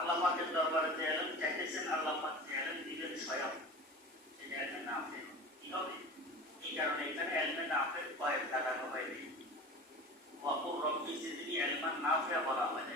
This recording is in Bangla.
আল্লাহ পাকের দরবারে যে এলেম চাইতেছেন, আল্লাহ পাক যে এলেম দিবেন স্বয়ং, সেটা এলমে নাফে কি হবে? এই কারণে এখানে এলমে নাফের কয়েক লাগানো হয়নি। ওয়াকুর রব্বি জিদনি ইলমান নাফিয়া বলা হয়।